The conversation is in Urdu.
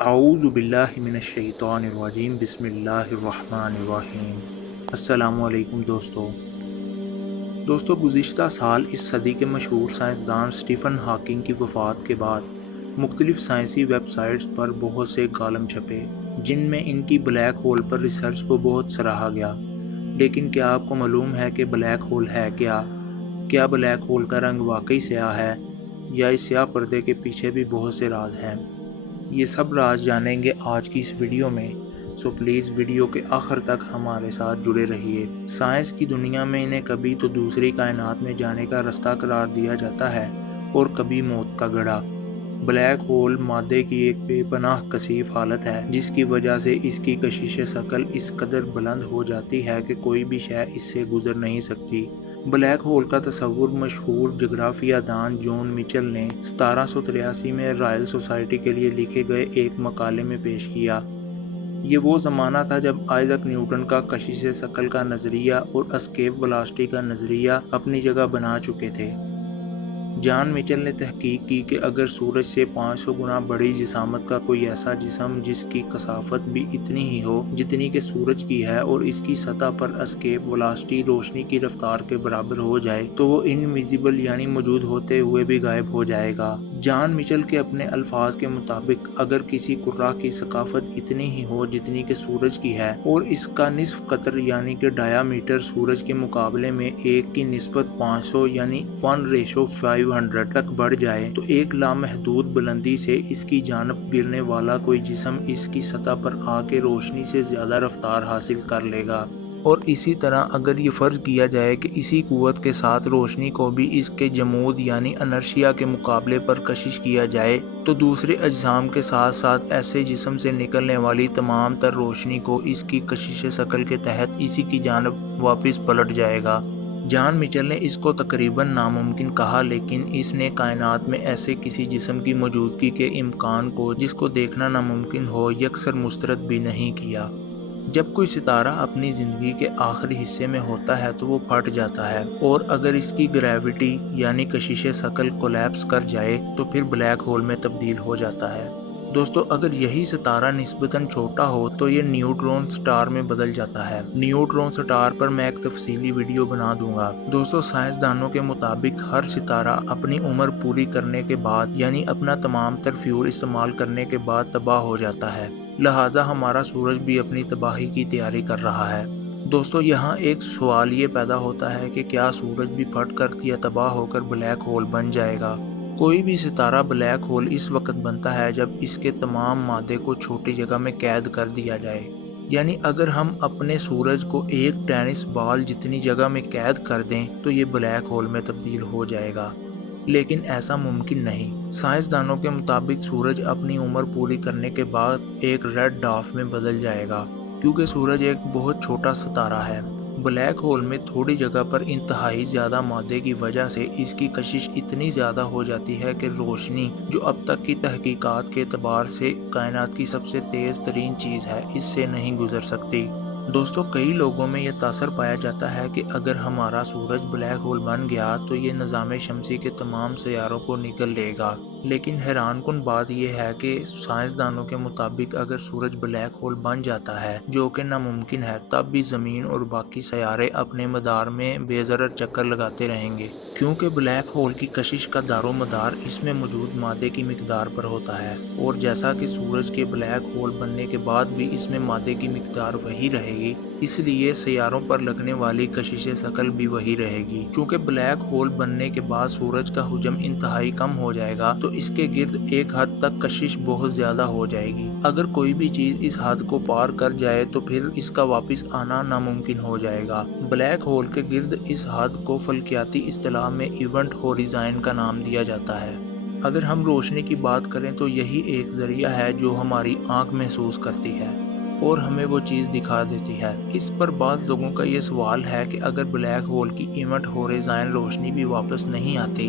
اعوذ باللہ من الشیطان الرجیم بسم اللہ الرحمن الرحیم۔ السلام علیکم دوستو گزشتہ سال اس صدی کے مشہور سائنسدان سٹیفن ہاکنگ کی وفات کے بعد مختلف سائنسی ویب سائٹس پر بہت سے کالم چھپے جن میں ان کی بلیک ہول پر ریسرچ کو بہت سراہا گیا۔ لیکن کیا آپ کو معلوم ہے کہ بلیک ہول ہے کیا بلیک ہول کا رنگ واقعی سیاہ ہے یا اس سیاہ پردے کے پیچھے بھی بہت سے راز ہیں؟ یہ سب راز جانیں گے آج کی اس ویڈیو میں، سو پلیز ویڈیو کے آخر تک ہمارے ساتھ جڑے رہیے۔ سائنس کی دنیا میں انہیں کبھی تو دوسری کائنات میں جانے کا رستہ قرار دیا جاتا ہے اور کبھی موت کا گڑھا۔ بلیک ہول مادے کی ایک بے پناہ کثیف حالت ہے جس کی وجہ سے اس کی کشش ثقل اس قدر بلند ہو جاتی ہے کہ کوئی بھی شے اس سے گزر نہیں سکتی۔ بلیک ہول کا تصور مشہور جغرافیہ دان جان مچل نے 1783 میں رائل سوسائٹی کے لیے لکھے گئے ایک مقالے میں پیش کیا۔ یہ وہ زمانہ تھا جب آئزیک نیوٹن کا کشش ثقل کا نظریہ اور اسکیپ ویلاسٹی کا نظریہ اپنی جگہ بنا چکے تھے۔ جان مچل نے تحقیق کی کہ اگر سورج سے 500 گنا بڑی جسامت کا کوئی ایسا جسم جس کی کثافت بھی اتنی ہی ہو جتنی کہ سورج کی ہے اور اس کی سطح پر اسکیپ ویلاسٹی روشنی کی رفتار کے برابر ہو جائے تو وہ انویزیبل یعنی موجود ہوتے ہوئے بھی غائب ہو جائے گا۔ جان مچل کے اپنے الفاظ کے مطابق اگر کسی کرہ کی ثقافت اتنی ہی ہو جتنی کہ سورج کی ہے اور اس کا نصف قطر یعنی کہ ڈایا میٹر سورج کے مقابلے میں 1 کی نسبت 500 یعنی 1:500 تک بڑھ جائے تو ایک لامحدود بلندی سے اس کی جانب گرنے والا کوئی جسم اس کی سطح پر آ کے روشنی سے زیادہ رفتار حاصل کر لے گا۔ اور اسی طرح اگر یہ فرض کیا جائے کہ اسی قوت کے ساتھ روشنی کو بھی اس کے جمود یعنی انرشیا کے مقابلے پر کشش کیا جائے تو دوسرے اجسام کے ساتھ ساتھ ایسے جسم سے نکلنے والی تمام تر روشنی کو اس کی کشش ثقل کے تحت اسی کی جانب واپس پلٹ جائے گا۔ جان مچل نے اس کو تقریباً ناممکن کہا لیکن اس نے کائنات میں ایسے کسی جسم کی موجودگی کے امکان کو جس کو دیکھنا ناممکن ہو یکسر مسترد بھی نہیں کیا۔ جب کوئی ستارہ اپنی زندگی کے آخری حصے میں ہوتا ہے تو وہ پھٹ جاتا ہے اور اگر اس کی گریوٹی یعنی کشش ثقل کولیپس کر جائے تو پھر بلیک ہول میں تبدیل ہو جاتا ہے۔ دوستو اگر یہی ستارہ نسبتاً چھوٹا ہو تو یہ نیوٹرون سٹار میں بدل جاتا ہے۔ نیوٹرون سٹار پر میں ایک تفصیلی ویڈیو بنا دوں گا۔ دوستو سائنسدانوں کے مطابق ہر ستارہ اپنی عمر پوری کرنے کے بعد یعنی اپنا تمام تر فیول استعمال کرنے کے بعد تباہ ہو جاتا ہے، لہٰذا ہمارا سورج بھی اپنی تباہی کی تیاری کر رہا ہے۔ دوستو یہاں ایک سوال یہ پیدا ہوتا ہے کہ کیا سورج بھی پھٹ کر یا تباہ ہو کر بلیک ہول بن جائے گا؟ کوئی بھی ستارہ بلیک ہول اس وقت بنتا ہے جب اس کے تمام مادے کو چھوٹی جگہ میں قید کر دیا جائے، یعنی اگر ہم اپنے سورج کو ایک ٹینس بال جتنی جگہ میں قید کر دیں تو یہ بلیک ہول میں تبدیل ہو جائے گا، لیکن ایسا ممکن نہیں۔ سائنسدانوں کے مطابق سورج اپنی عمر پوری کرنے کے بعد ایک ریڈ ڈارف میں بدل جائے گا کیونکہ سورج ایک بہت چھوٹا ستارہ ہے۔ بلیک ہول میں تھوڑی جگہ پر انتہائی زیادہ مادے کی وجہ سے اس کی کشش اتنی زیادہ ہو جاتی ہے کہ روشنی جو اب تک کی تحقیقات کے اعتبار سے کائنات کی سب سے تیز ترین چیز ہے اس سے نہیں گزر سکتی۔ دوستو کئی لوگوں میں یہ تاثر پایا جاتا ہے کہ اگر ہمارا سورج بلیک ہول بن گیا تو یہ نظام شمسی کے تمام سیاروں کو نگل لے گا، لیکن حیران کن بات یہ ہے کہ سائنسدانوں کے مطابق اگر سورج بلیک ہول بن جاتا ہے جو کہ ناممکن ہے تب بھی زمین اور باقی سیارے اپنے مدار میں بے ضرر چکر لگاتے رہیں گے، کیونکہ بلیک ہول کی کشش کا دار و مدار اس میں موجود مادے کی مقدار پر ہوتا ہے، اور جیسا کہ سورج کے بلیک ہول بننے کے بعد بھی اس میں مادے کی مقدار وہی رہے گی، اس لیے سیاروں پر لگنے والی کشش ثقل بھی وہی رہے گی۔ چونکہ بلیک ہول بننے کے بعد سورج کا حجم انتہائی کم ہو جائے گا تو اس کے گرد ایک حد تک کشش بہت زیادہ ہو جائے گی۔ اگر کوئی بھی چیز اس حد کو پار کر جائے تو پھر اس کا واپس آنا ناممکن ہو جائے گا۔ بلیک ہول کے گرد اس حد کو فلکیاتی اصطلاح میں ایونٹ ہوریزن کا نام دیا جاتا ہے۔ اگر ہم روشنی کی بات کریں تو یہی ایک ذریعہ ہے جو ہماری آنکھ محسوس کرتی ہے اور ہمیں وہ چیز دکھا دیتی ہے۔ اس پر بعض لوگوں کا یہ سوال ہے کہ اگر بلیک ہول کی ایونٹ ہوریزن روشنی بھی واپس نہیں آتی